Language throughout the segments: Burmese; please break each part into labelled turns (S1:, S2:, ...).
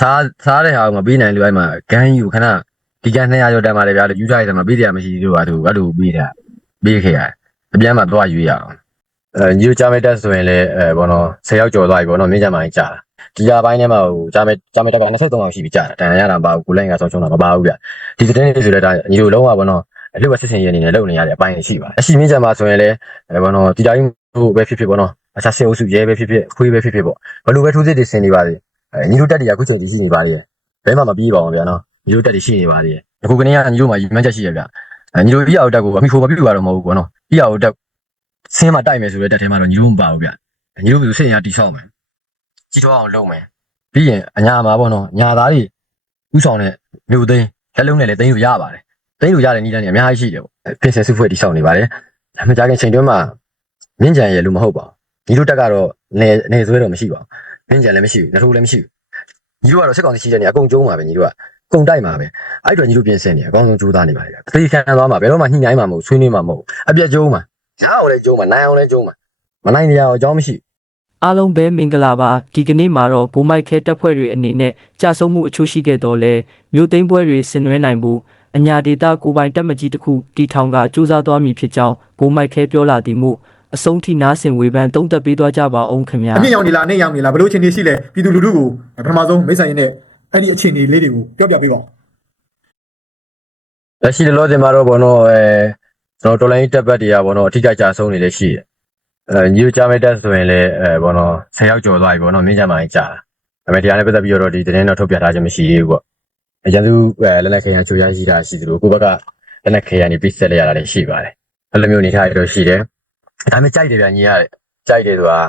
S1: စားစားတဲ့ဟာကိုမပေးနိုင်လို့အဲ့မှာဂန်းယူခဏဒီက200ကျော်တန်ပါတယ်ဗျာလို့ယူထားရတယ်မှာပေးတယ်မရှိသေးလို့အဲ့လိုအဲ့လိုပေးတာပေးခဲ့ရတယ်အပြန်မှာသွားယူရအောင်အဲညီတို့ကြားမဲ့တက်ဆိုရင်လည်းအဲဘောနော်10ယောက်ကျော်သွားပြီဘောနော်မင်းကြမ်းမိုင်းကြာတာဒီကြပိုင်းထဲမှာဟိုကြားမဲ့ကြားမဲ့တက်က23ယောက်ရှိပြီကြာတာတန်ရတာမပါဘူးကိုလိုင်းကဆုံးချုံတာမပါဘူးဗျဒီသတင်းလေးဆိုလည်းဒါညီတို့လုံးဝဘောနော်အလှဝစစ်စင်ရအနေနဲ့လုပ်နေရတဲ့အပိုင်းရှိပါတယ်အရှိမင်းကြမ်းမှာဆိုရင်လည်းအဲဘောနော်ဒီတိုင်းဟိုပဲဖြစ်ဖြစ်ဘောနော်အခြားစင်အုပ်စုရဲပဲဖြစ်ဖြစ်ခွေးပဲဖြစ်ဖြစ်ပေါ့ဘလို့ပဲထိုးစစ်တွေဆင်နေပါသေး အဲညီတို့တက်တွေကအခုချိန်ကြီးရှိနေပါသေးတယ်ဘဲမှမပြီးပါအောင်ဗျာနော်ညီတို့တက်တွေရှိနေပါသေးတယ်အခုကနေကညီတို့မှာယူမှန်းချက်ရှိရဗျအဲညီတို့ပြီးအောင်တက်ကိုအမိခိုမပြူရတော့မဟုတ်ဘူးဘောနော်ပြီးအောင်တက်ဆင်းမတိုက်မယ်ဆိုတဲ့တက်ထဲမှာတော့ညီတို့မပါဘူးဗျညီတို့မျိုးစင်ရတိဆောက်မယ်ကြီးထွားအောင်လုပ်မယ်ပြီးရင်အညာမှာပေါ့နော်ညာသားတွေဥဆောင်တဲ့မြို့သိန်းလက်လုံးနဲ့လည်းသိန်းလို့ရပါတယ်သိန်းလို့ရတဲ့နည်းလမ်းတွေအများကြီးရှိတယ်ပေါ့ပြင်ဆင်စုဖွဲ့တိဆောက်နေပါတယ်ဒါမှမကြခင်ချိန်တွင်းမှာမြင့်ကြံရလို့မဟုတ်ပါဘူးညီတို့တက်ကတော့နေနေဆွဲတော့မရှိပါဘူး မြင့်ကြံလည်းမရှိဘူးနှထိုးလည်းမရှိဘူးညီတို့ကတော့စက်ကောင်စီရှိတဲ့နေရာအကုန်ကျုံးပါပဲညီတို့ကကုံတိုက်မှာပဲအဲ့တော့ညီတို့ပြင်ဆင်နေအကောင်းဆုံးကြိုးစားနေပါတယ်။သေခံသွားမှာဘယ်တော့မှညှိနှိုင်းမှာမဟုတ်ဆွေးနွေးမှာမဟုတ်အပြက်ကျုံးမှာရအောင်လည်းကျုံးမှာနိုင်အောင်လည်းကျုံးမှာမနိုင်နေရအောင်အကြောင်းမရှိ
S2: အားလုံးပဲမင်္ဂလာပါဒီကနေ့မှာတော့ဘိုးမိုက်ခဲတပ်ဖွဲ့တွေအနေနဲ့ကြာဆုံးမှုအချို့ရှိခဲ့တော့လဲမြို့သိမ်းပွဲတွေဆင်နွှဲနိုင်ဖို့အညာဒေတာကိုပိုင်တက်မကြီးတစ်ခုတီထောင်ကစူးစမ်းသွားမည်ဖြစ်ကြောင်းဘိုးမိုက်ခဲပြောလာသည်မို့ အဆုံးထိနားဆင်ဝေဖန်တုံးသက်ပေးသွားကြပါအောင်ခင်ဗျာ
S3: အမြင့်ရောက်နေလားအနေရောက်နေလားဘယ်လိုအခြေအနေရှိလဲပြည်သူလူထုကိုပထမဆုံးမိတ်ဆက်ရင်းနဲ့အဲ့ဒီအခြေအနေလေးတွေကိုပြောပြပေးပါဦး
S1: လက်ရှိလောဆယ်မှာတော့ဘောနော်အဲကျွန်တော်တော်လိုင်းတက်ဘက်တွေကဘောနော်အထူးကြဆုံးနေလည်းရှိတယ်အဲညီတို့ကြားမဲ့တက်ဆိုရင်လည်းအဲဘောနော်10ယောက်ကျော်သွားပြီဘောနော်မင်းကြမ်းမိုင်းကြာတာဒါပေမဲ့တရားနဲ့ပတ်သက်ပြီးတော့ဒီသတင်းတော့ထုတ်ပြထားခြင်းမရှိသေးဘူးပေါ့အရန်သူအဲလက်လက်ခဲရန်ချိုရရှိတာရှိသလိုကိုယ့်ဘက်ကလက်လက်ခဲရန်နေပြီးဆက်လက်ရတာလည်းရှိပါတယ်အဲ့လိုမျိုးနေထားရတော့ရှိတယ် ဒါပေမဲ့ကြိုက်တယ်ဗျာညီရတယ်ကြိုက်တယ်ဆိုတာ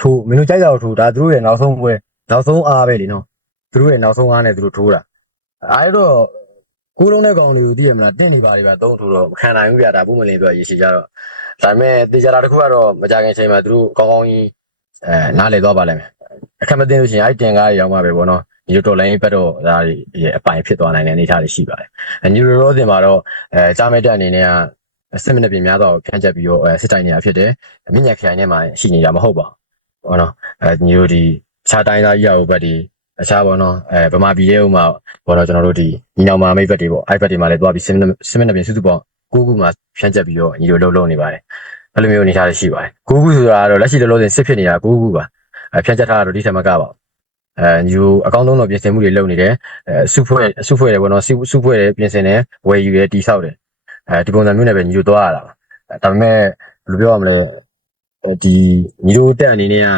S1: ထိုးမင်းတို့ကြိုက်တာကိုထိုးဒါသူတို့ရဲ့နောက်ဆုံးပွဲနောက်ဆုံးအားပဲလीနော်သူတို့ရဲ့နောက်ဆုံးအားနဲ့သူတို့ထိုးတာအဲဒါတော့ကိုလုံးတဲ့ကောင်တွေကိုသိရမလားတင့်နေပါလေဗျာသုံးထူတော့မခံနိုင်ဘူးဗျာဒါပုံမလင်းပြောရေရှိကြတော့ဒါပေမဲ့တေချာတာတစ်ခုကတော့မကြခင်ချိန်မှာသူတို့ကောင်းကောင်းကြီးအဲနားလည်သွားပါလိမ့်မယ်အခက်မသိလို့ရှိရင်အဲ့တင်ကားတွေရောက်မှာပဲဗောနော်ညူတော်လိုင်းဘက်တော့ဒါတွေရဲ့အပိုင်ဖြစ်သွားနိုင်တဲ့အနေအထားတွေရှိပါတယ်အညူရိုရောစင်မှာတော့အဲကြားမဲ့တက်အနေနဲ့က စစ်မနစ်ပြင်များတော့ဖြန့်ချက်ပြီးတော့အဲစစ်တိုင်နေတာဖြစ်တယ်မြင့်ညက်ခိုင်ထဲမှာရှိနေတာမဟုတ်ပါဘူးဗောနော်အဲညူဒီခြားတိုင်းသားကြီးရောက်ဘက်ဒီအခြားဗောနော်အဲဗမာပြည်ရဲ့ဥမာဘောတော့ကျွန်တော်တို့ဒီညီနောင်မာမိတ်ဘက်တွေပေါ့ iPad တွေမှာလည်းသွားပြီး sim sim နဲ့ပြင်စုစုပေါင်းကိုခုမှာဖြန့်ချက်ပြီးတော့ညီတို့လှုပ်လှုပ်နေပါတယ်အဲ့လိုမျိုးအနေထားတွေရှိပါတယ်ကိုခုဆိုတာကတော့လက်ရှိလောလောဆယ်စစ်ဖြစ်နေတာကိုခုပါအဲဖြန့်ချက်ထားတာတော့ဒီထက်မကပါဘူးအဲညီတို့အကောင့်သုံးတော့ပြင်ဆင်မှုတွေလုပ်နေတယ်အဲစုဖွဲ့စုဖွဲ့တယ်ပေါ့နော်စုစုဖွဲ့တယ်ပြင်ဆင်တယ်ဝယ်ယူတယ်တိဆောက်တယ် အဲဒီပုံစံမျိုးနဲ့ပဲညီတို့သွားရတာပါအဲဒါပေမဲ့ဘယ်လိုပြောရမလဲအဲဒီညီတို့တက်အနေနဲ့က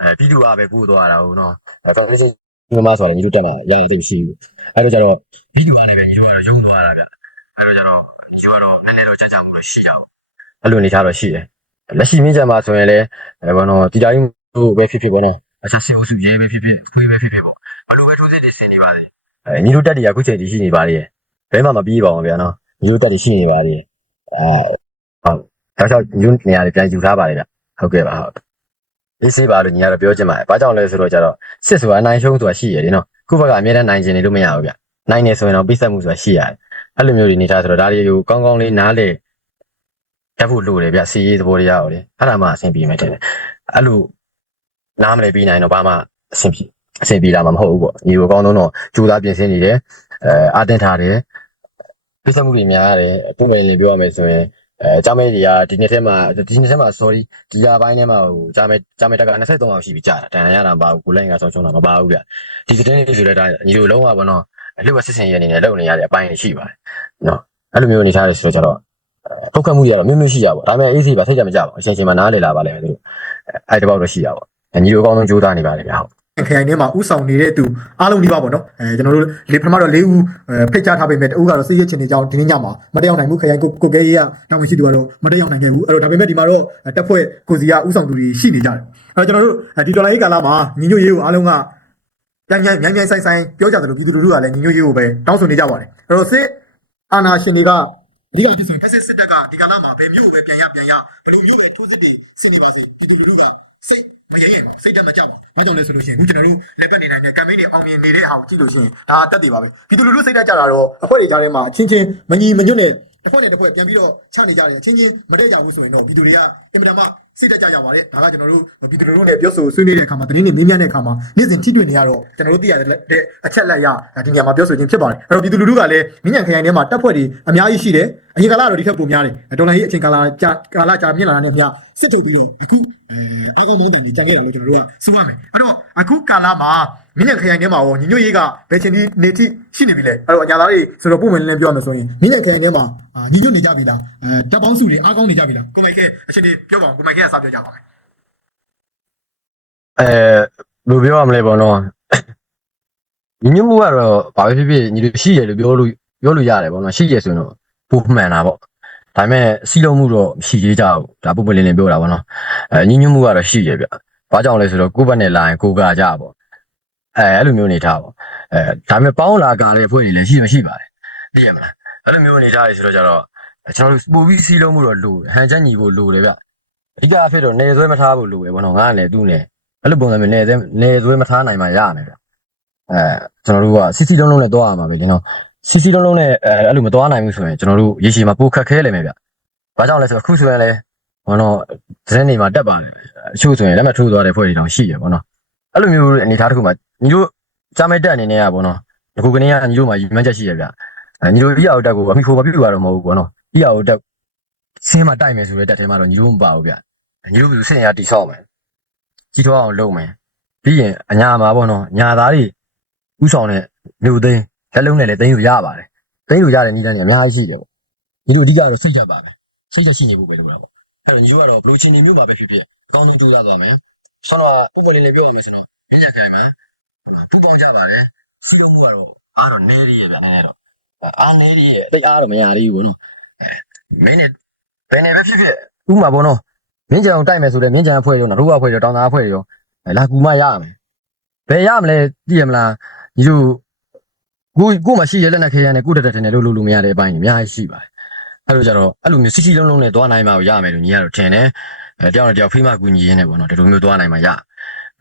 S1: အဲပြည်သူအားပဲပို့သွားတာဟုတ်နော်အဲ foundation ဒီမှာဆိုတော့ညီတို့တက်မှာရရတဲ့ရှိဘူးအဲ့တော့ကျတော့ဗီဒီယိုကလည်းပဲညီတို့ကတော့ရုံသွားတာဗျအဲ့တော့ကျတော့ညီတို့ကတော့နည်းနည်းတော့ကြကြမှုလို့ရှိအောင်အဲ့လိုအနေထားတော့ရှိတယ်လက်ရှိမြင့်ကြမှာဆိုရင်လည်းအဲဘောနော်တီတာကြီးတို့ပဲဖြစ်ဖြစ်ဘောနော်အခြားစီအုပ်စုရေးပဲဖြစ်ဖြစ်ခွေးပဲဖြစ်ဖြစ်ပေါ့ဘလို့ပဲထိုးစစ်တွေဆင်နေပါလေအဲညီတို့တက်တွေကအခုချိန်ထိရှိနေပါလေဘဲမှမပြီးပါအောင်ဗျာနော် ညီတို့တက်တွေရှိနေပါလေအဲဟုတ်ဆောက်ဆောက်ညီတို့နေရာတွေပြန်ယူထားပါလေဗျဟုတ်ကဲ့ပါဟုတ်လေးစေးပါလို့ညီကတော့ပြောချင်ပါတယ်။ဘာကြောင့်လဲဆိုတော့ကျတော့စစ်ဆိုတာနိုင်ရှုံးဆိုတာရှိရတယ်နော်။ခုဘက်ကအမြဲတမ်းနိုင်ကျင်နေလို့မရဘူးဗျ။နိုင်နေဆိုရင်တော့ပြီးဆက်မှုဆိုတာရှိရတယ်။အဲ့လိုမျိုးတွေနေထားဆိုတော့ဒါတွေကိုကောင်းကောင်းလေးနားလေတက်ဖို့လိုတယ်ဗျ။စီရေးသဘောတရားကိုလေ။အဲ့ဒါမှအဆင်ပြေမယ်တဲ့။အဲ့လိုနားမလဲပြီးနိုင်တော့ဘာမှအဆင်ပြေအဆင်ပြေလာမှာမဟုတ်ဘူးပေါ့။ညီကိုအကောင်းဆုံးတော့ကြိုးစားပြင်ဆင်နေတယ်။အဲအာတင်ထားတယ်။ ပြီးဆက်မှုတွေများရတယ်။ပုံမှန်လေးပြောရမယ်ဆိုရင်အဲအကြမ်းမဲတွေကဒီနေ့ထဲမှာဒီနေ့ထဲမှာ sorry ဒီရပိုင်းထဲမှာဟိုဂျာမဲဂျာမဲတက်က23အောင်ရှိပြီကြာတာတန်ရတာမပါဘူးကိုလိုင်းကဆုံးချုံတာမပါဘူးဗျဒီသတင်းလေးဆိုတဲ့ဒါညီတို့လုံးဝဘောနော်အလှဝစစ်စင်ရအနေနဲ့လုပ်နေရတဲ့အပိုင်းရှိပါတယ်နော်အဲ့လိုမျိုးအနေထားရဆိုတော့ကျတော့ပုတ်ခတ်မှုတွေကတော့မျိုးမျိုးရှိရပါဒါပေမဲ့အေးစီပါစိတ်ကြမကြပါဘူးအချိန်ချင်းမှာနားလေလာပါလိမ့်မယ်သူတို့အဲ့တပေါက်တော့ရှိရပါညီတို့အကောင်းဆုံးကြိုးစားနေပါတယ်ဗျဟုတ်
S3: ခရိုင်ထဲမှာဥဆောင်နေတဲ့သူအားလုံးဒီပါပေါ့နော်အဲကျွန်တော်တို့လေပထမတော့၄ဦးဖိတ်ကြားထားပေမဲ့တဦးကတော့စိတ်ရချင်နေကြောင်းဒီနေ့ညမှာမတက်ရောက်နိုင်ဘူးခရိုင်ကိုကိုကဲရေးကတာဝန်ရှိသူကတော့မတက်ရောက်နိုင်ခဲ့ဘူးအဲ့တော့ဒါပေမဲ့ဒီမှာတော့တက်ဖွဲ့ကိုစီကဥဆောင်သူတွေရှိနေကြတယ်အဲ့တော့ကျွန်တော်တို့ဒီတော်လိုင်းကာလာမှာညီညွတ်ရေးကိုအားလုံးကပြန်ပြန်မြန်မြန်ဆိုင်ဆိုင်ပြောကြတယ်လို့ပြည်သူလူထုကလည်းညီညွတ်ရေးကိုပဲတောင်းဆိုနေကြပါတယ်အဲ့တော့စစ်အာဏာရှင်တွေကအဓိကဖြစ်ဆိုရင်ဖက်စစ်စစ်တပ်ကဒီကာလမှာဘယ်မျိုးကိုပဲပြန်ရပြန်ရဘယ်လိုမျိုးပဲထိုးစစ်တွေဆင်နေပါစေပြည်သူလူထုကစိတ် မရဲရင်စိတ်တက်မကြပါဘာကြောင့်လဲဆိုလို့ရှိရင်အခုကျွန်တော်တို့လက်ပတ်နေနိုင်တဲ့ campaign တွေအောင်မြင်နေတဲ့ဟာကိုကြည့်လို့ရှိရင်ဒါတက်တယ်ပါပဲပြည်သူလူထုစိတ်တက်ကြတာတော့အဖွဲ့တွေကြားထဲမှာအချင်းချင်းမညီမညွတ်နဲ့တစ်ဖွဲ့နဲ့တစ်ဖွဲ့ပြန်ပြီးတော့ချနေကြတယ်အချင်းချင်းမတည့်ကြဘူးဆိုရင်တော့ပြည်သူတွေကအင်မတန်မှ စိတ်တက်ကြကြပါတယ်ဒါကကျွန်တော်တို့ပြည်သူတို့နဲ့ပြောဆိုဆွေးနွေးတဲ့အခါမှာသတင်းတွေမေးမြန်းတဲ့အခါမှာနေ့စဉ်ထိတွေ့နေရတော့ကျွန်တော်တို့သိရတဲ့အချက်လက်ရဒီနေရာမှာပြောဆိုခြင်းဖြစ်ပါတယ်အဲ့တော့ပြည်သူလူထုကလည်းမြင်းညံခရိုင်ထဲမှာတပ်ဖွဲ့တွေအများကြီးရှိတယ်အရင်ကလာတော့ဒီထက်ပိုများတယ်ဒေါ်လာကြီးအချိန်ကာလကြာကာလကြာမြင့်လာတဲ့မြတ်စစ်ထုတ်ပြီးအခုအဲအားလုံးလုံးတွေကြံခဲ့တယ်လို့ကျွန်တော်တို့ကဆိုပါမယ်အဲ့တော့ အခုကာလမှာမြင်းညံခရိုင်ထဲမှာရောညီညွတ်ရေးကဘယ်ချိန်ဒီနေတိရှိနေပြီလဲအဲ့တော့အညာသားတွေဆိုတော့ပုံမှန်လည်းပြောရမယ်ဆိုရင်မြင်းညံခရိုင်ထဲမှာညီညွတ်နေကြပြီလားအဲတပ်ပေါင်းစုတွေအားကောင်းနေကြပြီလားကိုမိုက်ခဲအချိန်ဒီပြောပါဦးကိုမိုက်ခဲကစပြောကြပါမယ်
S1: အဲဘယ်လိုပြောရမလဲပေါ့နော်ညီညွတ်မှုကတော့ဘာပဲဖြစ်ဖြစ်ညီတို့ရှိရလို့ပြောလို့ပြောလို့ရတယ်ပေါ့နော်ရှိရဆိုရင်တော့ပုံမှန်တာပေါ့ဒါပေမဲ့စီလုံးမှုတော့မရှိသေးကြဘူးဒါပုံပွင့်လင်းလင်းပြောတာပေါ့နော်အဲညီညွတ်မှုကတော့ရှိရဗျ ဘာကြောင့်လဲဆိုတော့ကိုယ့်ဘက်နဲ့လာရင်ကိုယ်ကကြပေါ့အဲအဲ့လိုမျိုးနေထားပေါ့အဲဒါပေမဲ့ပေါင်းလာကားတဲ့ဖွဲ့တွေလည်းရှိမရှိပါတယ်သိရမလားအဲ့လိုမျိုးနေထားရဆိုတော့ကြတော့ကျွန်တော်တို့ပို့ပြီးစီလုံးမှုတော့လိုဟန်ချက်ညီဖို့လိုတယ်ဗျအဓိကအဖြစ်တော့နေဆွဲမထားဖို့လိုတယ်ပေါ့နော်ငါကလည်းသူ့နဲ့အဲ့လိုပုံစံမျိုးနေသေးနေသွေးမထားနိုင်မှရမယ်ဗျအဲကျွန်တော်တို့ကစီစီလုံးလုံးနဲ့သွားရမှာပဲကျွန်တော်စီစီလုံးလုံးနဲ့အဲအဲ့လိုမသွားနိုင်ဘူးဆိုရင်ကျွန်တော်တို့ရေရှည်မှာပိုခက်ခဲလိမ့်မယ်ဗျဘာကြောင့်လဲဆိုတော့ခုဆိုရင်လေ ဘောနော်သတင်းတွေမှာတက်ပါတယ်အချို့ဆိုရင်လက်မထိုးသွားတဲ့ဖွဲ့တွေတောင်ရှိရပေါ့နော်အဲ့လိုမျိုးအနေထားတစ်ခုမှာညီတို့ကြားမဲ့တက်အနေနဲ့ကပေါ့နော်ဒီခုကနေကညီတို့မှာယူမှန်းချက်ရှိရဗျအဲညီတို့ပြရအောင်တက်ကိုအမိခိုမပြူရတော့မဟုတ်ဘူးပေါ့နော်ပြရအောင်တက်ဆင်းမတိုက်မယ်ဆိုတဲ့တက်ထဲမှာတော့ညီတို့မပါဘူးဗျညီတို့ကဆင်းရတိဆောက်မယ်ကြီးထွားအောင်လုပ်မယ်ပြီးရင်အညာမှာပေါ့နော်ညာသားတွေဥဆောင်တဲ့လူသိန်းလက်လုံးနဲ့လည်းသိန်းလို့ရပါတယ်သိန်းလို့ရတဲ့နည်းလမ်းတွေအများကြီးရှိတယ်ပေါ့ဒီလိုအဓိကတော့စိတ်ဓာတ်ပါပဲစိတ်ဓာတ်ရှိနေဖို့ပဲလို့တာပေါ့ အဲ့တော့ညီတို့ကတော့ဘလိုချင်နေမျိုးပါပဲဖြစ်ဖြစ်အကောင်းဆုံးကြိုးစားသွားမယ်ဆောတော့ဥပဒေလေးပြောရမယ်ဆိုတော့ပြည့်ကြခိုင်မှာပူပေါင်းကြပါတယ်စီလုံးမှုကတော့အားတော့နေရည်ရဗျနည်းနည်းတော့အားနေရည်ရတိတ်အားတော့မရသေးဘူးပေါ့နော်အဲမင်းနဲ့ဘယ်နဲ့ပဲဖြစ်ဖြစ်ဥမာပေါ့နော်မင်းကြံအောင်တိုက်မယ်ဆိုတော့မင်းကြံအဖွဲ့ရောနော်တို့အဖွဲ့ရောတောင်သားအဖွဲ့ရောအဲလာကူမရမယ်ဘယ်ရမလဲသိရမလားညီတို့ကိုကိုမှရှိရလက်နဲ့ခဲရနဲ့ကိုတက်တက်တယ်နဲ့လို့လို့လို့မရတဲ့အပိုင်းတွေအများကြီးရှိပါတယ် အဲ့လိုကြတော့အဲ့လိုမျိုးစီစီလုံးလုံးနဲ့သွားနိုင်မှရမယ်လို့ညီကတော့ထင်တယ်အဲတယောက်နဲ့တယောက်ဖိမကူညီရင်းနဲ့ပေါ့နော်ဒီလိုမျိုးသွားနိုင်မှရ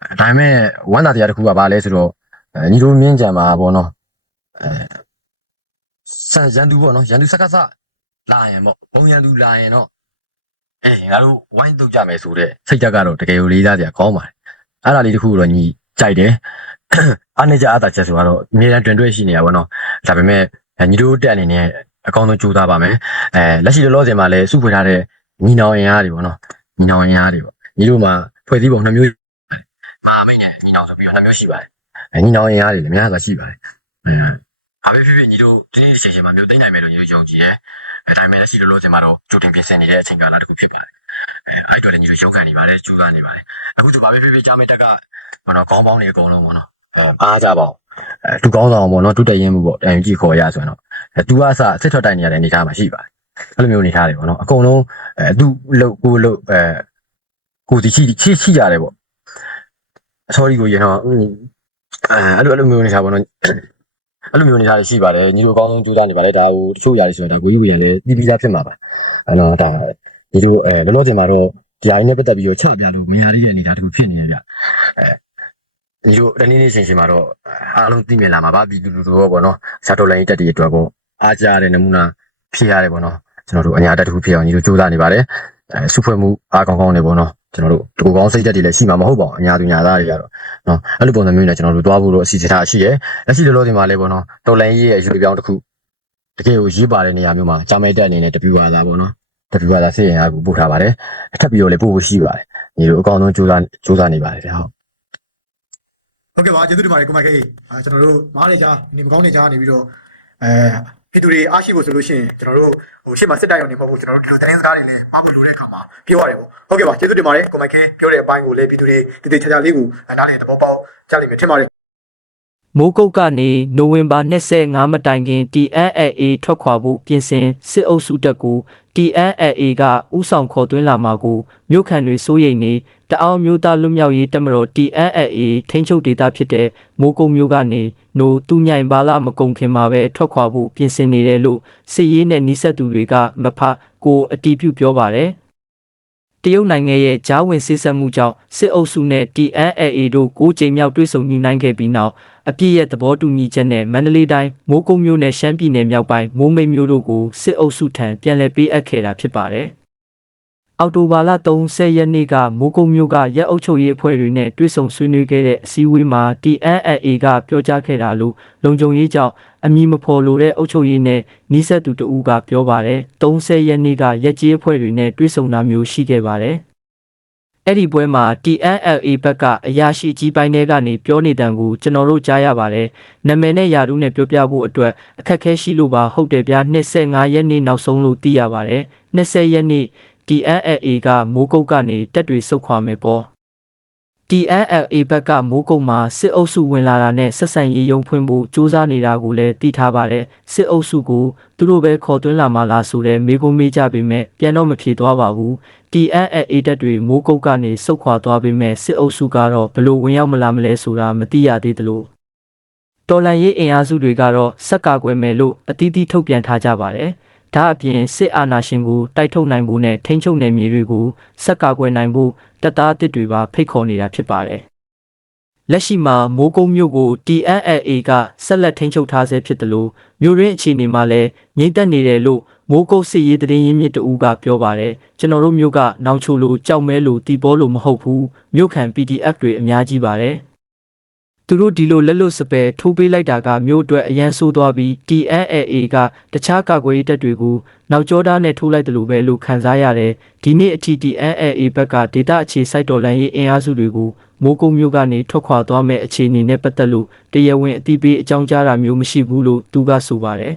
S1: အဲဒါပေမဲ့ဝမ်းသာတရားတစ်ခုကဘာလဲဆိုတော့အဲညီတို့မြင်းကြံမှာပေါ့နော်အဲဆန်ရန်သူပေါ့နော်ရန်သူစက္ကစလာရင်ပေါ့ဘုံရန်သူလာရင်တော့အဲငါတို့ဝိုင်းတုတ်ကြမယ်ဆိုတဲ့စိတ်ဓာတ်ကတော့တကယ်ကိုလေးစားစရာကောင်းပါတယ်အဲ့ဒါလေးတစ်ခုတော့ညီကြိုက်တယ်အားနေကြအားသာချက်ဆိုတော့အများတန်တွဲရှိနေရပါတော့ဒါပေမဲ့ညီတို့တက်အနေနဲ့ အကောင်းဆုံးကြိုးစားပါမယ်အဲလက်ရှိလောလောဆယ်မှာလည်းစုဖွင့်ထားတဲ့ညီနောင်အင်အားတွေပေါ့နော်ညီနောင်အင်အားတွေပေါ့ညီတို့မှာဖွဲ့စည်းပုံနှမျိုးမာမိတ်နဲ့ညီနောင်ဆိုပြီးတော့နှမျိုးရှိပါတယ်အဲညီနောင်အင်အားတွေလည်းအများကြီးရှိပါတယ်အင်းဘာပဲဖြစ်ဖြစ်ညီတို့ဒီနေ့ဒီချိန်ချိန်မှာမျိုးသိမ့်နိုင်မယ်လို့ညီတို့ယုံကြည်ရဲအဲဒါပေမဲ့လက်ရှိလောလောဆယ်မှာတော့ကြိုတင်ပြင်ဆင်နေတဲ့အချိန်ကာလတစ်ခုဖြစ်ပါတယ်အဲအဲ့တော့လည်းညီတို့ရုန်းကန်နေပါတယ်ကြိုးစားနေပါတယ်အခုဆိုဘာပဲဖြစ်ဖြစ်ကြားမဲ့တက်ကဘောနော်ကောင်းပေါင်းနေအကုန်လုံးပေါ့နော်အဲအားကြပါအောင် အဲသူကောင်းဆောင်ပေါ့နော်သူတည်ရင်မှုပေါ့တိုင်ကြည့်ခေါ်ရဆိုရင်တော့အဲသူကအစစစ်ထွက်တိုက်နေရတဲ့အနေအထားမှာရှိပါတယ်အဲ့လိုမျိုးအနေထားတွေပေါ့နော်အကုန်လုံးအဲသူလုတ်ကိုလုတ်အဲကိုစီရှိရှိရှိရတယ်ပေါ့အစောကြီးကိုရင်တော့အဲအဲ့လိုအဲ့လိုမျိုးအနေထားပေါ့နော်အဲ့လိုမျိုးအနေထားတွေရှိပါတယ်ညီတို့အကောင်းဆုံးကြိုးစားနေပါလေဒါဟိုတချို့ຢာတွေဆိုရင်ဒါကိုကြီးကိုရလည်းပြီးပြီးသားဖြစ်မှာပါအဲ့တော့ဒါညီတို့အဲလောလောဆယ်မှာတော့ဒီအရင်နဲ့ပတ်သက်ပြီးတော့ချပြလို့မရသေးတဲ့အနေအထားတစ်ခုဖြစ်နေရကြအဲ ဒီလိုတနေ့နေ့ချင်းချင်းမှာတော့အားလုံးသိမြင်လာမှာပါပြည်သူလူထုရောပေါ့နော်ဇာတော်လိုင်းတက်တီအတွက်ပေါ့အားကြတဲ့နမူနာဖြစ်ရတယ်ပေါ့နော်ကျွန်တော်တို့အညာတက်တစ်ခုဖြစ်အောင်ညီတို့စူးစမ်းနေပါတယ်အဲစုဖွဲ့မှုအားကောင်းကောင်းနေပေါ့နော်ကျွန်တော်တို့ဒီကောင်းစိတ်တက်တွေလည်းရှိမှာမဟုတ်ပါဘူးအညာသူညာသားတွေကတော့နော်အဲ့လိုပုံစံမျိုးနဲ့ကျွန်တော်တို့တွားဖို့တော့အစီအစဉ်ထားရှိရဲလက်ရှိလောလောဆယ်မှာလည်းပေါ့နော်တော်လိုင်းရေးရဲ့အရွေပြောင်းတစ်ခုတကယ်ကိုရေးပါတဲ့နေရာမျိုးမှာဂျာမဲတက်အနေနဲ့တပြူပါသားပေါ့နော်တပီပါလာဆေးရင်အားကိုပို့ထားပါတယ်အထပ်ပြီးတော့လည်းပို့ဖို့ရှိပါတယ်ညီတို့အကောင်ဆုံးစူးစမ်းစူးစမ်းနေပါတယ်ဗျဟုတ်
S3: ဟုတ်ကဲ့ပါကျေးဇူးတင်ပါတယ်ကိုမိုက်ခေအာကျွန်တော်တို့မားနေကြနေမကောင်းနေကြနေပြီးတော့အဲပြည်သူတွေအားရှိဖို့ဆိုလို့ရှိရင်ကျွန်တော်တို့ဟိုရှေ့မှာစစ်တပ်ရုံနေမဟုတ်ဘူးကျွန်တော်တို့ဒီလိုသတင်းစကားတွေလည်းအားမလို့တဲ့အခါမှာပြောရတယ်ပေါ့ဟုတ်ကဲ့ပါကျေးဇူးတင်ပါတယ်ကိုမိုက်ခေပြောတဲ့အပိုင်းကိုလည်းပြည်သူတွေတည်တည်ချာချာလေးကိုနားလည်သဘောပေါက်ကြလိမ့်မယ်ထင်ပါတယ်
S2: မိုးကုတ်ကနေနိုဝင်ဘာ25မတိုင်ခင် TNLA ထွက်ခွာဖို့ပြင်ဆင်စစ်အုပ်စုတပ်ကို TNLA ကဥဆောင်ခေါ်သွင်းလာမှာကိုမြို့ခံတွေစိုးရိမ်နေတအောင်မျိုးသားလွတ်မြောက်ရေးတပ်မတော် TNLA ထိန်းချုပ်ဒေသဖြစ်တဲ့မိုးကုတ်မြို့ကနေနိုတူညိုင်ဘာလမကုံခင်မှာပဲထွက်ခွာဖို့ပြင်ဆင်နေတယ်လို့စစ်ရေးနဲ့နှိစက်သူတွေကမဖကိုအတီးပြုပြောပါတယ် တရုတ်နိုင်ငံရဲ့ဂျားဝင်စစ်ဆက်မှုကြောင့်စစ်အုပ်စုနဲ့ TNLA တို့ကိုးကြိမ်မြောက်တွေ့ဆုံညှိနှိုင်းခဲ့ပြီးနောက်အပြည့်ရဲ့သဘောတူညီချက်နဲ့မန္တလေးတိုင်းမိုးကုတ်မြို့နယ်ရှမ်းပြည်နယ်မြောက်ပိုင်းမိုးမိတ်မြို့တို့ကိုစစ်အုပ်စုထံပြန်လည်ပေးအပ်ခဲ့တာဖြစ်ပါတယ်။ အော်တိုဘာလ30ရက်နေ့ကမိုးကုတ်မြို့ကရက်အုပ်ချုပ်ရေးအဖွဲ့တွေနဲ့တွေ့ဆုံဆွေးနွေးခဲ့တဲ့အစည်းအဝေးမှာ TNLA ကပြောကြားခဲ့တာလို့လုံခြုံရေးကြောင့်အမည်မဖော်လိုတဲ့အုပ်ချုပ်ရေးနဲ့နှိစက်သူတဦးကပြောပါတယ်30ရက်နေ့ကရက်ကြီးအဖွဲ့တွေနဲ့တွေ့ဆုံတာမျိုးရှိခဲ့ပါတယ်အဲ့ဒီပွဲမှာ TNLA ဘက်ကအရာရှိကြီးပိုင်းတွေကနေပြောနေတယ်ကိုကျွန်တော်တို့ကြားရပါတယ်နာမည်နဲ့ယာရုနဲ့ပြောပြဖို့အတွက်အခက်အခဲရှိလို့ပါဟုတ်တယ်ဗျာ25ရက်နေ့နောက်ဆုံးလို့သိရပါတယ်20ရက်နေ့ TNLA ကမိုးကုတ်ကနေတက်တွေဆုတ်ခွာမယ်ပေါ့ TNLA ဘက်ကမိုးကုတ်မှာစစ်အုပ်စုဝင်လာတာနဲ့ဆက်ဆံရေးရုံဖွင့်ဖို့စူးစမ်းနေတာကိုလည်းသိထားပါတယ်စစ်အုပ်စုကိုသူတို့ပဲခေါ်သွင်းလာမှလားဆိုတဲ့မေးခွန်းမေးကြပေမဲ့ပြန်တော့မဖြေသွားပါဘူး TNLA တက်တွေမိုးကုတ်ကနေဆုတ်ခွာသွားပေမဲ့စစ်အုပ်စုကတော့ဘလို့ဝင်ရောက်မလာမလဲဆိုတာမသိရသေးသလိုတော်လန်ရေးအင်အားစုတွေကတော့စက်ကာကွယ်မယ်လို့အသီးသီးထုတ်ပြန်ထားကြပါတယ်။ ဒါအပြင်စစ်အာဏာရှင်ကိုတိုက်ထုတ်နိုင်ဖို့နဲ့ထိန်းချုပ်နယ်မြေတွေကိုစက်ကာကွယ်နိုင်ဖို့တပ်သားအသစ်တွေပါဖိတ်ခေါ်နေတာဖြစ်ပါတယ်။လက်ရှိမှာမိုးကုတ်မြို့ကို TNLA ကဆက်လက်ထိန်းချုပ်ထားဆဲဖြစ်တယ်လို့မြို့ရင်းအခြေအနေမှာလည်းငြိမ့်သက်နေတယ်လို့မိုးကုတ်စစ်ရေးတရင်ရင်းမြစ်တဦးကပြောပါတယ်။ကျွန်တော်တို့မြို့ကနောင်ချိုလိုကြောက်မဲလိုတီပေါ်လိုမဟုတ်ဘူး။မြို့ခံ PDF တွေအများကြီးပါတယ်။ သူတို့ဒီလိုလက်လွတ်စပယ်ထိုးပေးလိုက်တာကမျိုးအတွက်အရန်ဆိုးသွားပြီး TNLA ကတခြားကာကွယ်ရေးတပ်တွေကိုနောက်ကျောသားနဲ့ထိုးလိုက်တယ်လို့ပဲလို့ခန်းစားရတယ်ဒီနေ့အထိ TNLA ဘက်ကဒေတာအခြေစိုက်တော်လှန်ရေးအင်အားစုတွေကိုမိုးကုံမျိုးကနေထွက်ခွာသွားမဲ့အခြေအနေနဲ့ပတ်သက်လို့တရားဝင်အသိပေးအကြောင်းကြားတာမျိုးမရှိဘူးလို့သူကဆိုပါတယ်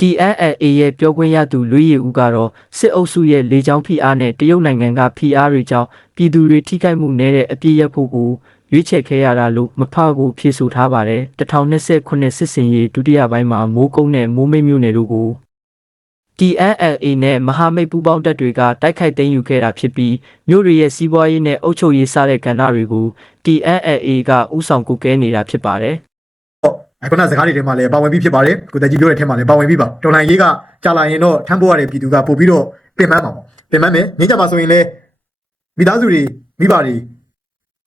S2: TNLA ရဲ့ပြောခွင့်ရသူလွေးရည်ဦးကတော့စစ်အုပ်စုရဲ့လေကြောင်းဖိအားနဲ့တရုတ်နိုင်ငံကဖိအားတွေကြောင့်ပြည်သူတွေထိခိုက်မှုနည်းတဲ့အပြည့်ရဖို့ကိုရွေးချယ်ခဲ့ရတာလို့မဖကိုဖြေဆိုထားပါတယ်1029စစ်စင်ရေးဒုတိယပိုင်းမှာမိုးကုတ်နဲ့မိုးမိတ်မြို့နယ်တို့ကို TNLA နဲ့မဟာမိတ်ပူးပေါင်းတပ်တွေကတိုက်ခိုက်သိမ်းယူခဲ့တာဖြစ်ပြီးမြို့တွေရဲ့စီးပွားရေးနဲ့အုပ်ချုပ်ရေးစတဲ့ကဏ္ဍတွေကို TNLA ကဥဆောင်ကုတ်ကဲနေတာဖြစ်ပါတယ်
S3: ဟုတ်အ ခုနစကားတွေထဲမှာလည်းပါဝင်ပြီးဖြစ်ပါတယ်ကိုတက်ကြီးပြောတဲ့ထဲမှာလည်းပါဝင်ပြီးပါတော်လိုင်းရေးကကြာလာရင်တော့ထမ်းဖို့ရတဲ့ပြည်သူကပို့ပြီးတော့ပြင်ပန်းပါပေါ့ပြင်ပန်းမယ်နေကြမှာဆိုရင်လည်းမိသားစုတွေမိဘတွေ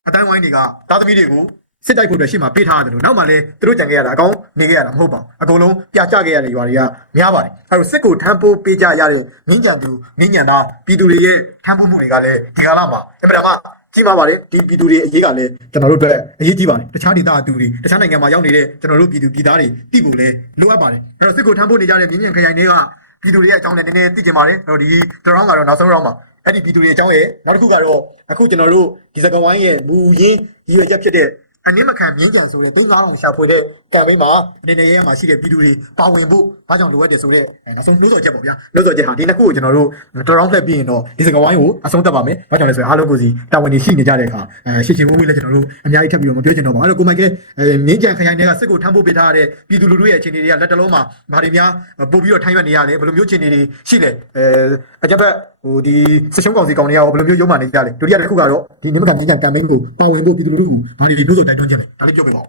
S3: အတိုင်းဝိုင်းတွေကသားသမီးတွေကိုစစ်တိုက်ဖို့အတွက်ရှေ့မှာပေးထားရတယ်လို့နောက်မှလည်းသူတို့ကြံခဲ့ရတာအကောင်းနေခဲ့ရတာမဟုတ်ပါဘူးအကုန်လုံးပြကြခဲ့ရတဲ့ရွာတွေကများပါတယ်အဲတော့စစ်ကိုထမ်းဖို့ပေးကြရတဲ့မြင်းကြံသူမြင်းကြံသားပြည်သူတွေရဲ့ထမ်းဖို့မှုတွေကလည်းဒီကာလမှာအမှန်တမ်း ကြီးမားပါတယ်ဒီပြည်သူတွေအရေးကလည်းကျွန်တော်တို့အတွက်အရေးကြီးပါတယ်တခြားဒေသအတူတွေတခြားနိုင်ငံမှာရောက်နေတဲ့ကျွန်တော်တို့ပြည်သူပြည်သားတွေသိဖို့လည်းလိုအပ်ပါတယ်အဲ့တော့စစ်ကိုထမ်းဖို့နေကြတဲ့မြင်းမြံခရိုင်တွေကပြည်သူတွေရဲ့အကြောင်းလည်းနည်းနည်းသိကြပါတယ်အဲ့တော့ဒီတရောင်းကတော့နောက်ဆုံးရောင်းပါအဲ့ဒီပြည်သူတွေအကြောင်းရဲ့နောက်တစ်ခုကတော့အခုကျွန်တော်တို့ဒီစကဝိုင်းရဲ့မူရင်းရည်ရွယ်ချက်ဖြစ်တဲ့အနည်းမခံမြင်းကြံဆိုတဲ့သိန်းသားအောင်ရှာဖွေတဲ့ကမ်ပိန်းမှာအနေနဲ့ရဲမှာရှိတဲ့ပြည်သူတွေပါဝင်ဖို့ ဘာကြောင့်လိုအပ်တယ်ဆိုတဲ့အဲနောက်ဆုံးနှိုးဆော်ချက်ပေါ့ဗျာနှိုးဆော်ချက်ဟာဒီနှစ်ခုကိုကျွန်တော်တို့တော်တော်လှည့်ပြီးရင်တော့ဒီစကဝိုင်းကိုအဆုံးသတ်ပါမယ်ဘာကြောင့်လဲဆိုရင်အားလုံးကိုစီတာဝန်တွေရှိနေကြတဲ့အခါအဲရှစ်ချင်းဝင်းဝင်းလည်းကျွန်တော်တို့အများကြီးထပ်ပြီးတော့မပြောချင်တော့ပါဘူးအဲ့တော့ကိုမိုက်ကဲအဲမြင်းကြံခရိုင်တွေကစစ်ကိုထမ်းဖို့ပေးထားတဲ့ပြည်သူလူထုရဲ့အခြေအနေတွေကလက်တလုံးမှာဘာတွေများပို့ပြီးတော့ထိုင်းရွက်နေရလဲဘယ်လိုမျိုးအခြေအနေတွေရှိလဲအဲအကြက်ဘက်ဟိုဒီစစ်ရှုံးကောင်စီကောင်တွေကရောဘယ်လိုမျိုးရုံးမှနေကြလဲဒုတိယတစ်ခုကတော့ဒီနိမကမြင်းကြံကမ်ပိန်းကိုပါဝင်ဖို့ပြည်သူလူထုကိုဘာတွေလို့ဆိုတိုက်တွန်းချက်လဲဒါလေးပြောပြပါဦး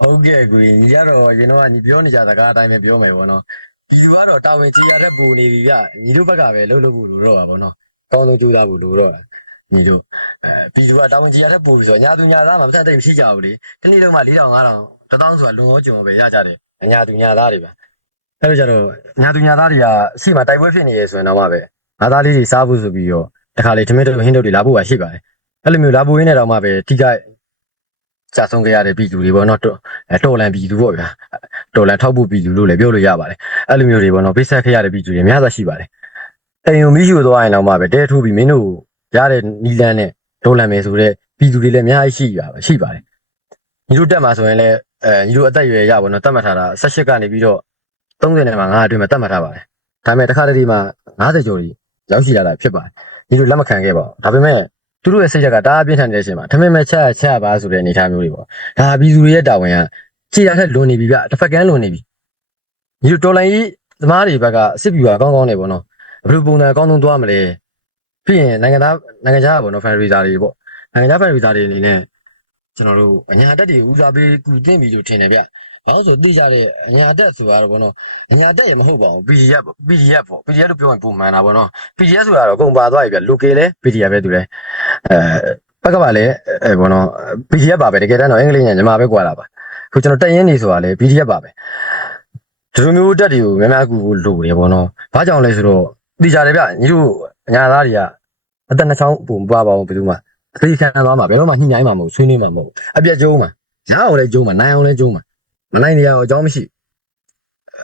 S1: ဟုတ်ကဲ့ကိုကြီးညီကတော့ကျွန်တော်ကညီပြောနေကြစကားအတိုင်းပဲပြောမယ်ပေါ့နော်ဒီလူကတော့တာဝန်ကြီးရတဲ့ပူနေပြီဗျညီတို့ဘက်ကပဲလှုပ်လှုပ်ဖို့လိုတော့တာပေါ့နော်ကောင်းဆုံးကြိုးစားဖို့လိုတော့တာညီတို့အဲပြီးတော့တာဝန်ကြီးရတဲ့ပူပြီဆိုတော့ညာသူညာသားမှာမတက်တဲ့မရှိကြဘူးလေဒီနေ့တော့မှ4000 5000 1000ဆိုတာလုံရောကျုံပဲရကြတယ်ညာသူညာသားတွေပဲအဲ့လိုကြတော့ညာသူညာသားတွေကရှိမှတိုက်ပွဲဖြစ်နေရဆိုရင်တော့မှပဲငါသားလေးတွေစားဖို့ဆိုပြီးတော့တခါလေထမင်းတို့ဟင်းတို့တွေလာဖို့ပါရှိပါတယ်အဲ့လိုမျိုးလာဖို့ရင်းနေတော့မှပဲထိခိုက် ကြာဆုံးခဲ့ရတဲ့ပြည်သူတွေပေါ့နော်တော်အဲတော်လန်ပြည်သူပေါ့ဗျာတော်လန်ထောက်ဖို့ပြည်သူလို့လည်းပြောလို့ရပါတယ်အဲ့လိုမျိုးတွေပေါ့နော်ပိတ်ဆက်ခဲ့ရတဲ့ပြည်သူတွေအများသာရှိပါတယ်အိမ်ုံမိရှူသွားရင်တော့မှပဲတဲထိုးပြီးမင်းတို့ရတဲ့နီလန်းနဲ့တော်လန်မယ်ဆိုတဲ့ပြည်သူတွေလည်းအများကြီးရှိပါပဲရှိပါတယ်ညီတို့တက်မှာဆိုရင်လည်းအဲညီတို့အသက်အရွယ်ရပါတော့တတ်မှတ်ထားတာ18ကနေပြီးတော့30နဲ့မှ9အတွင်းမှာတတ်မှတ်ထားပါတယ်ဒါပေမဲ့တစ်ခါတည်းမှာ90ကျော်ကြီးရောက်ရှိလာတာဖြစ်ပါတယ်ညီတို့လက်မခံခဲ့ပါဘူးဒါပေမဲ့ သူတို့ရဲ့စိတ်ချက်ကတအားပြင်းထန်တဲ့အချိန်မှာထမင်းမဲ့ချက်ချက်ပါဆိုတဲ့အနေအထားမျိုးတွေပေါ့ဒါပြည်သူတွေရဲ့တာဝန်ကခြေရထက်လွန်နေပြီဗျတစ်ဖက်ကန်းလွန်နေပြီညီတို့တော်လိုင်းကြီးသမားတွေဘက်ကစစ်ဗျူဟာကောင်းကောင်းနေပေါ့နော်ဘယ်လိုပုံစံအကောင်းဆုံးသွားမလဲပြီးရင်နိုင်ငံသားနိုင်ငံခြားပေါ့နော်ဖန်ရီဇာတွေပေါ့နိုင်ငံခြားဖန်ရီဇာတွေအနေနဲ့ကျွန်တော်တို့အညာတက်တွေဦးစားပေးကူတင်ပြီလို့ထင်တယ်ဗျ ဘာလို့ဆိုသိကြတဲ့အညာတက်ဆိုတာတော့ပေါ့နော်အညာတက်ရမဟုတ်ပါဘူး PDF ပေါ့ PDF ပေါ့ PDF လို့ပြောရင်ပုံမှန်တာပေါ့နော် PDF ဆိုတာတော့ကုန်ပါသွားပြီဗျ local လဲ PDF ပဲသူလဲအဲဘက်ကပါလဲအဲဘောနော် PDF ပါပဲတကယ်တမ်းတော့အင်္ဂလိပ်ညညီမပဲကွာတာပါခုကျွန်တော်တက်ရင်းနေဆိုတာလဲ PDF ပါပဲဒီလိုမျိုးတက်တွေကိုများများကူဖို့လိုတယ်ဘောနော်ဘာကြောင့်လဲဆိုတော့သိကြတယ်ဗျညီတို့ညာသားတွေကအသက်နှစ်ချောင်းပုံပွားပါအောင်ဘယ်သူမှအသေးခံသွားမှာဘယ်တော့မှညှိနှိုင်းမှာမဟုတ်ဆွေးနွေးမှာမဟုတ်အပြက်ကျုံးမှာရအောင်လဲကျုံးမှာနိုင်အောင်လဲကျုံးမှာ မနိုင်နေရအောင်အကြောင်းမရှိ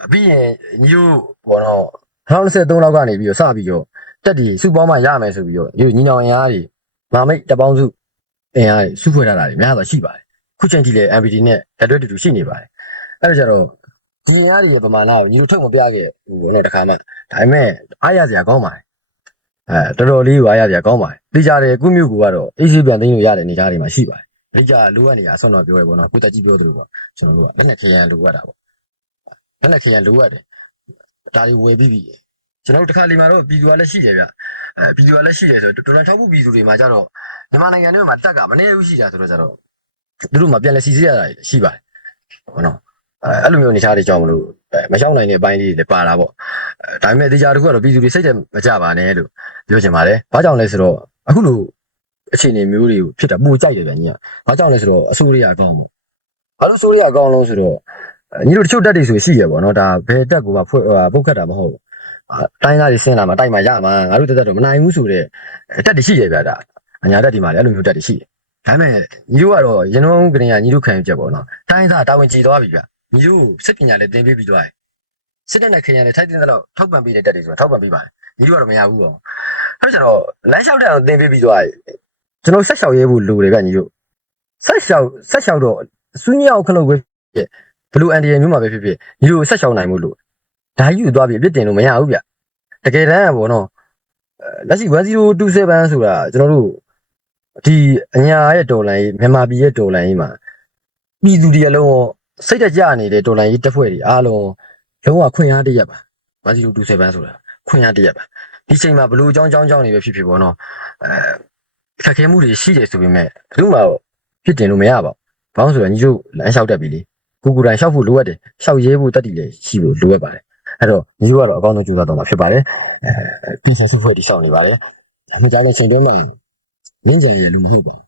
S1: အပြီးရင်ညီတို့ဘောတော့2023လောက်ကနေပြီးတော့စပြီးတော့တက်တီစုပေါင်းမှရမယ်ဆိုပြီးတော့ညီတို့ညီနောင်အင်အားတွေမာမိတ်တပ်ပေါင်းစုအင်အားတွေစုဖွဲ့ထားတာတွေများတော့ရှိပါတယ်ခုချိန်ထိလည်း MPD နဲ့လက်တွဲတူတူရှိနေပါတယ်အဲ့ဒါကြတော့ဒီအင်အားတွေရဲ့ပမာဏကိုညီတို့ထုတ်မပြခဲ့ဘူးဘောတော့တခါမှဒါပေမဲ့အားရစရာကောင်းပါတယ်အဲတော်တော်လေးဝါရပြကောင်းပါတယ်။သိကြတယ်ကုမြို့ကူကတော့အေးရှိပြန်သိမ်းလို့ရတဲ့အနေအထားတွေမှာရှိပါတယ်။ သိကြလိုအပ်နေတာအဆုံးတော့ပြောရပေါ့နော်။ကိုတက်ကြီးပြောသလိုပေါ့ကျွန်တော်တို့ကလက်နဲ့ခရံလိုအပ်တာပေါ့။လက်နဲ့ခရံလိုအပ်တယ်။ဒါတွေဝယ်ပြီးပြီ။ကျွန်တော်တို့တစ်ခါလီမှာတော့ပြည်သူကလည်းရှိတယ်ဗျ။အဲပြည်သူကလည်းရှိတယ်ဆိုတော့တော်တော်ထောက်ဖို့ပြည်သူတွေမှာကြတော့မြန်မာနိုင်ငံတွေမှာတက်ကမနေဘူးရှိတာဆိုတော့ကြတော့သူတို့မှာပြန်လဲစီစီရတာရှိပါတယ်။ဟုတ်နော်။အဲအဲ့လိုမျိုးအနေအထားတွေကြောင့်မလို့မရှောင်းနိုင်တဲ့အပိုင်းလေးတွေပါတာပေါ့။အဲဒါပေမဲ့တရားတစ်ခုကတော့ပြည်သူတွေစိတ်ချက်မကြပါနဲ့လို့ပြောချင်ပါတယ်။ဘာကြောင့်လဲဆိုတော့အခုလို အခြေအနေမျိုးတွေကိုဖြစ်တာပူကြိုက်တယ်ဗျညီက။ဘာကြောင့်လဲဆိုတော့အစိုးရအကောင်းပေါ့။ဘာလို့အစိုးရအကောင်းလို့ဆိုတော့အဲညီတို့တချို့တက်တွေဆိုရှိရပေါ့နော်။ဒါဘယ်တက်ကိုမှဖွဲ့ဟိုပုတ်ခတ်တာမဟုတ်ဘူး။အာတိုင်းသားတွေဆင်းလာမှာတိုက်မှာရမှာငါတို့တက်တက်တော့မနိုင်ဘူးဆိုတဲ့တက်တွေရှိရဗျဒါ။အညာတက်ဒီမှာလည်းအဲ့လိုမျိုးတက်တွေရှိတယ်။ဒါပေမဲ့ညီတို့ကတော့ရင်းနှုန်းကနေကညီတို့ခံယူချက်ပေါ့နော်။တိုင်းသားတာဝန်ကြည်သွားပြီဗျ။ညီတို့စစ်ပညာလည်းသင်ပေးပြီးသွားတယ်။စစ်တပ်နဲ့ခင်ရလည်းထိုက်တဲ့တော့ထောက်ပံ့ပေးတဲ့တက်တွေဆိုတော့ထောက်ပံ့ပေးပါတယ်။ညီတို့ကတော့မရဘူးပေါ့။အဲ့တော့ကျွန်တော်လမ်းလျှောက်တဲ့အောင်သင်ပေးပြီးသွားပြီ ကျွန်တော်ဆက်လျှောက်ရဲဖို့လိုတယ်ဗျညီတို့ဆက်လျှောက်ဆက်လျှောက်တော့စူးညောက်ခလုတ်ပဲဖြစ်ဘလူအန်ဒီယမျိုးမှာပဲဖြစ်ဖြစ်ညီတို့ဆက်လျှောက်နိုင်မှုလို့ဒါကြီးယူသွားပြီးအပြစ်တင်လို့မရဘူးဗျတကယ်တမ်းကဘောနော်အဲလက်ရှိ1027ဆိုတာကျွန်တော်တို့ဒီအညာရဲ့ဒေါ်လာကြီးမြန်မာပြည်ရဲ့ဒေါ်လာကြီးမှာပြည်သူတွေအလုံးစိတ်တကြနေတဲ့ဒေါ်လာကြီးတစ်ဖွဲ့တွေအားလုံးလုံးဝခွင့်အားတရက်ပါ1027ဆိုတာခွင့်အားတရက်ပါဒီချိန်မှာဘလို့အကြောင်းအကြောင်းအကြောင်းတွေပဲဖြစ်ဖြစ်ပေါ့နော်အဲ ခက်ခဲမှုတွေရှိတယ်ဆိုပေမဲ့ဘယ်သူမှဖြစ်တင်လို့မရပါဘူးဘာလို့ဆိုတော့ညီတို့လမ်းလျှောက်တတ်ပြီလေကိုကိုယ်တိုင်လျှောက်ဖို့လိုအပ်တယ်လျှောက်ရဲဖို့တတ်တည်လည်းရှိဖို့လိုအပ်ပါတယ်အဲ့တော့ညီတို့ကတော့အကောင်းဆုံးကြိုးစားတော့မှာဖြစ်ပါတယ်အဲပြင်ဆင်စုဖွဲ့တိစောင့်နေပါတယ်ဒါမှမဟုတ်ချိန်တွင်းမှာနင်းကြရလို့မဟုတ်ပါဘူး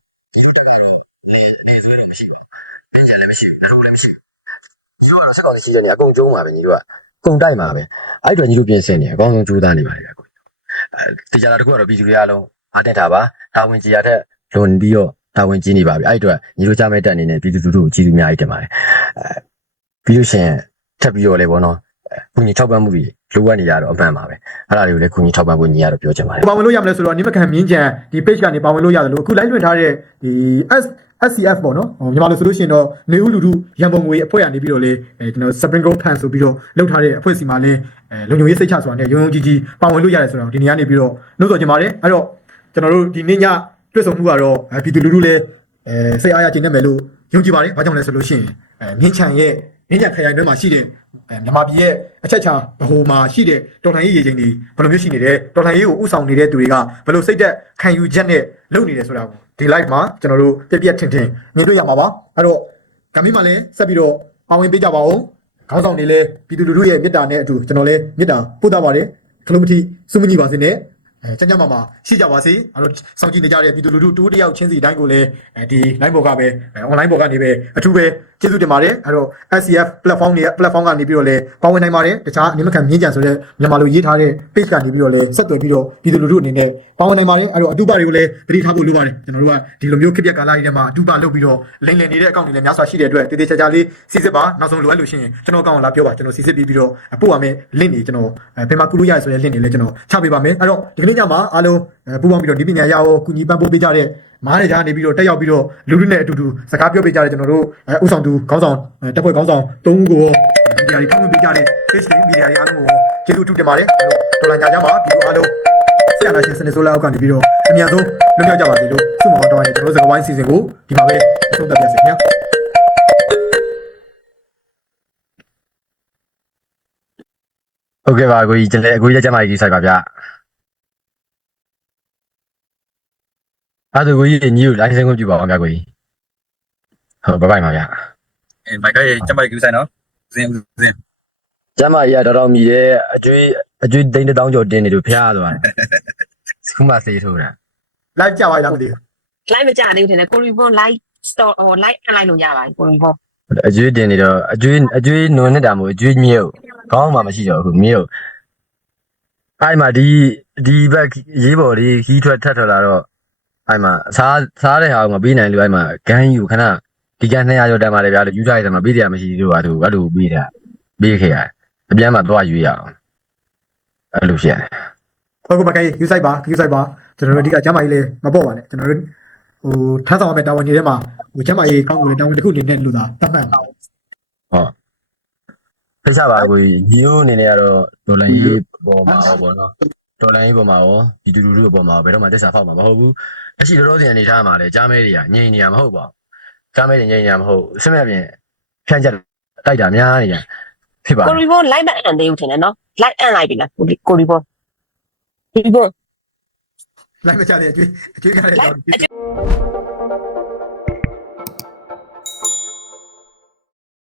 S1: နင်းကြလည်းမရှိဘူးဘယ်လိုလည်းမရှိဘူးညီတို့ကတော့စက်ကောင်ရှိတဲ့နေအကုန်ကျုံးပါပဲညီတို့ကကုန်တိုက်မှာပဲအဲ့တော့ညီတို့ပြင်ဆင်နေအကောင်းဆုံးကြိုးစားနေပါတယ်ကွအဲတရားတော်တစ်ခုကတော့ပြည်သူတွေအားလုံး အားတက်တာပါတာဝန်ကြီးရတဲ့လွန်ပြီးတော့တာဝန်ကြီးနေပါပြီအဲ့အတွက်ညီတို့ကြားမဲ့တက်အနေနဲ့ပြည်သူလူထုကိုကြည်သူအများကြီးတင်ပါတယ်အဲပြီးလို့ရှိရင်ထပ်ပြီးတော့လေဘောနော်အဲကုညီထောက်ပံ့မှုတွေလိုအပ်နေရတော့အမှန်ပါပဲအဲ့ဒါတွေကိုလည်းကုညီထောက်ပံ့ဖို့ညီရတော့ပြောချင်ပါတယ်
S3: ပါဝင်လို့ရမလဲဆိုတော့နိမခံမြင်းကြံဒီ page ကနေပါဝင်လို့ရတယ်လို့အခု live လွှင့်ထားတဲ့ဒီ S SCF ပေါ့နော်ဟိုမြန်မာလိုဆိုလို့ရှိရင်တော့နေဦးလူထုရန်ပုံငွေအဖွဲ့ကနေပြီးတော့လေအဲကျွန်တော် Spring Gold Plan ဆိုပြီးတော့လောက်ထားတဲ့အဖွဲ့စီမှာလဲအဲလုံခြုံရေးစိတ်ချဆိုတာနဲ့ရုံရုံကြီးကြီးပါဝင်လို့ရတယ်ဆိုတော့ဒီနေရာနေပြီးတော့နှုတ်ဆော်ချင်ပါတယ်အဲ့တော့ ကျွန်တော်တို့ဒီနေ့ညတွေ့ဆုံမှုကတော့အဲပြည်သူလူထုလည်းအဲစိတ်အားရခြင်းနဲ့မယ်လို့ယုံကြည်ပါတယ်ဘာကြောင့်လဲဆိုလို့ရှိရင်အဲမြင်းချံရဲ့မြင်းချံခရိုင်တွင်းမှာရှိတဲ့အဲမြန်မာပြည်ရဲ့အချက်ချာဗဟိုမှာရှိတဲ့တော်လှန်ရေးရေချိန်တွေဘယ်လိုမျိုးရှိနေတယ်တော်လှန်ရေးကိုဥဆောင်နေတဲ့သူတွေကဘယ်လိုစိတ်သက်ခံယူချက်နဲ့လုပ်နေတယ်ဆိုတာကိုဒီ live မှာကျွန်တော်တို့ပြက်ပြက်ထင်ထင်မြင်တွေ့ရမှာပါအဲ့တော့ကမ္ဘာမှာလည်းဆက်ပြီးတော့ပါဝင်ပေးကြပါဦးခေါင်းဆောင်တွေလည်းပြည်သူလူထုရဲ့မေတ္တာနဲ့အတူကျွန်တော်လည်းမေတ္တာပို့သပါတယ်ခလုံးမတိစုမကြီးပါစေနဲ့ အဲကျန်ကျမာမာရှိကြပါစေအဲ့တော့စောင့်ကြည့်နေကြတဲ့ပြည်သူလူထုတူတယောက်ချင်းစီတိုင်းကိုလည်းအဲဒီ line ပေါ်ကပဲအဲ online ပေါ်ကနေပဲအထူးပဲကျေးဇူးတင်ပါတယ်အဲ့တော့ SCF platform တွေ platform ကနေပြီးတော့လည်းပါဝင်နိုင်ပါတယ်တခြားအနိမခံမြင်းကြံဆိုတဲ့မြန်မာလိုရေးထားတဲ့ page ကနေပြီးတော့လည်းဆက်သွယ်ပြီးတော့ပြည်သူလူထုအနေနဲ့ပါဝင်နိုင်ပါတယ်အဲ့တော့အတူပါတွေကိုလည်းတတိထားဖို့လိုပါတယ်ကျွန်တော်တို့ကဒီလိုမျိုးခက်ပြက်ကာလကြီးထဲမှာအတူပါလုပ်ပြီးတော့လိမ့်လည်နေတဲ့အကောင့်တွေလည်းများစွာရှိတဲ့အတွက်တည်တည်ချာချာလေးစစ်စစ်ပါနောက်ဆုံးလိုအပ်လို့ရှိရင်ကျွန်တော်အကောင့်ကိုလာပြောပါကျွန်တော်စစ်စစ်ပြီးပြီးတော့ပို့ပါမယ် link တွေကျွန်တော်ဘယ်မှာကူလို့ရရဆိုတဲ့ link တွေလည်းကျွန်တော်ချပေးပါမယ်အဲ့တော့ဒီကနေ့ညမှာအားလုံးပူပေါင်းပြီးတော့ဒီပညာရအောင်ကူညီပံ့ပိုးပေးကြတဲ့မားတွေကြားနေပြီးတော့တက်ရောက်ပြီးတော့လူလူနဲ့အတူတူစကားပြောပေးကြတဲ့ကျွန်တော်တို့ဥဆောင်သူခေါင်းဆောင်တပ်ဖွဲ့ခေါင်းဆောင်၃ဦးကိုမီဒီယာတွေထောက်ပံ့ပေးကြတဲ့ page တွေမီဒီယာတွေအားလုံးကိုကျေးဇူးတူတင်ပါတယ်အဲ့တော့တော်လန်ကြကြမှာပြီးတော့အားလုံးဆရာနာရှင်စနေဆိုလာအောက်ကနေပြီးတော့အများဆုံးလွတ်မြောက်ကြပါစေလို့ဆုမတော်တောင်းရင်ကျွန်တော်တို့စကားဝိုင်းစီစဉ်ကိုဒီမှာပဲအဆုံးသတ်ပြစေခင်ဗျာ
S1: ဟုတ်ကဲ့ပါကိုကြီးကျွန်တော်အကိုကြီးကျမကြီးကြီးဆိုင်ပါဗျ အဲ့ဒါကိုကြီးညီကို license ကိုပြုပါအောင်ဗျကိုကြီးဟုတ်ဘိုင်ဘိုင်ပါဗျ
S4: အဲမိုက်ကရဲ့ကျမကြီးကူဆိုင်နော်ဇင်းဦးဇင်း
S1: ကျမကြီးကတော်တော်မြည်တယ်အကျွေးအကျွေးသိန်းတစ်တောင်းကျော်တင်းနေလို့ဖျားသွားတယ်ခုမှစေးထိုးတာ
S3: live ကြပါလားမသိဘူး
S5: လိုက်မကြသေးဘူးထင်တယ်ကိုရီဘွန် live store ဟို live အလိုက်လို့ရပါတယ်ကိုရီဘွန်
S1: အကျွေးတင်နေတော့အကျွေးအကျွေးနွန်နေတာမို့အကျွေးမြုပ်ခေါင်းမှမရှိတော့ဘူးမြုပ်အဲ့မှာဒီဒီဘက်ရေးပေါ်ဒီခီးထွက်ထက်ထွက်လာတော့ အဲ့မှာစားစားတဲ့ဟာကိုမပေးနိုင်လို့အဲ့မှာဂန်းယူခဏဒီကန်း200ကျော်တက်มาလေဗျာလို့ယူထားရတယ်မှာပေးတယ်မရှိသေးလို့ဟာသူအဲ့လိုပေးတာပေးခဲ့ရတယ်အပြန်မှာသွားယူရအောင်အဲ့လိုဖြစ်ရတယ်
S3: ဟုတ်ကဲ့ပါခိုင်ယူဆိုင်ပါယူဆိုင်ပါကျွန်တော်တို့အဓိကကျမ်းမာရေးလေးမပေါ့ပါနဲ့ကျွန်တော်တို့ဟိုထမ်းဆောင်ရမယ့်တာဝန်တွေထဲမှာဟိုကျမ်းမာရေးကောင်းကိုလည်းတာဝန်တစ်ခုအနေနဲ့လို့သာသတ်မှတ်ပါ
S1: ဖိတ်ချပါကိုညီတို့အနေနဲ့ကတော့ဒေါ်လာရေးပေါ်မှာရောပေါ့နော် ဒေါ်လာရေးပေါ်မှာရောဒီတူတူတို့ပေါ်မှာဘယ်တော့မှတက်စာဖောက်မှာမဟုတ်ဘူးလက်ရှိလောလောဆယ်အနေထားမှာလည်းကြားမဲတွေကငြိမ်နေရမဟုတ်ပါဘူးကြားမဲတွေငြိမ်နေရမဟုတ်အစမဲ့ပြင်ဖြန့်ချက်တိုက်တာများနေရဖြစ်ပါ
S5: ကိုရီဘွန် live မအန်သေးဘူးထင်တယ်နော် live အန်လိုက်ပြီလားကိုရီကိုရီဘွန်ကိုရီဘွန်
S3: လိုက်မချတဲ့အကျွေးအကျွေးကားတဲ့အကြောင်း
S5: live အ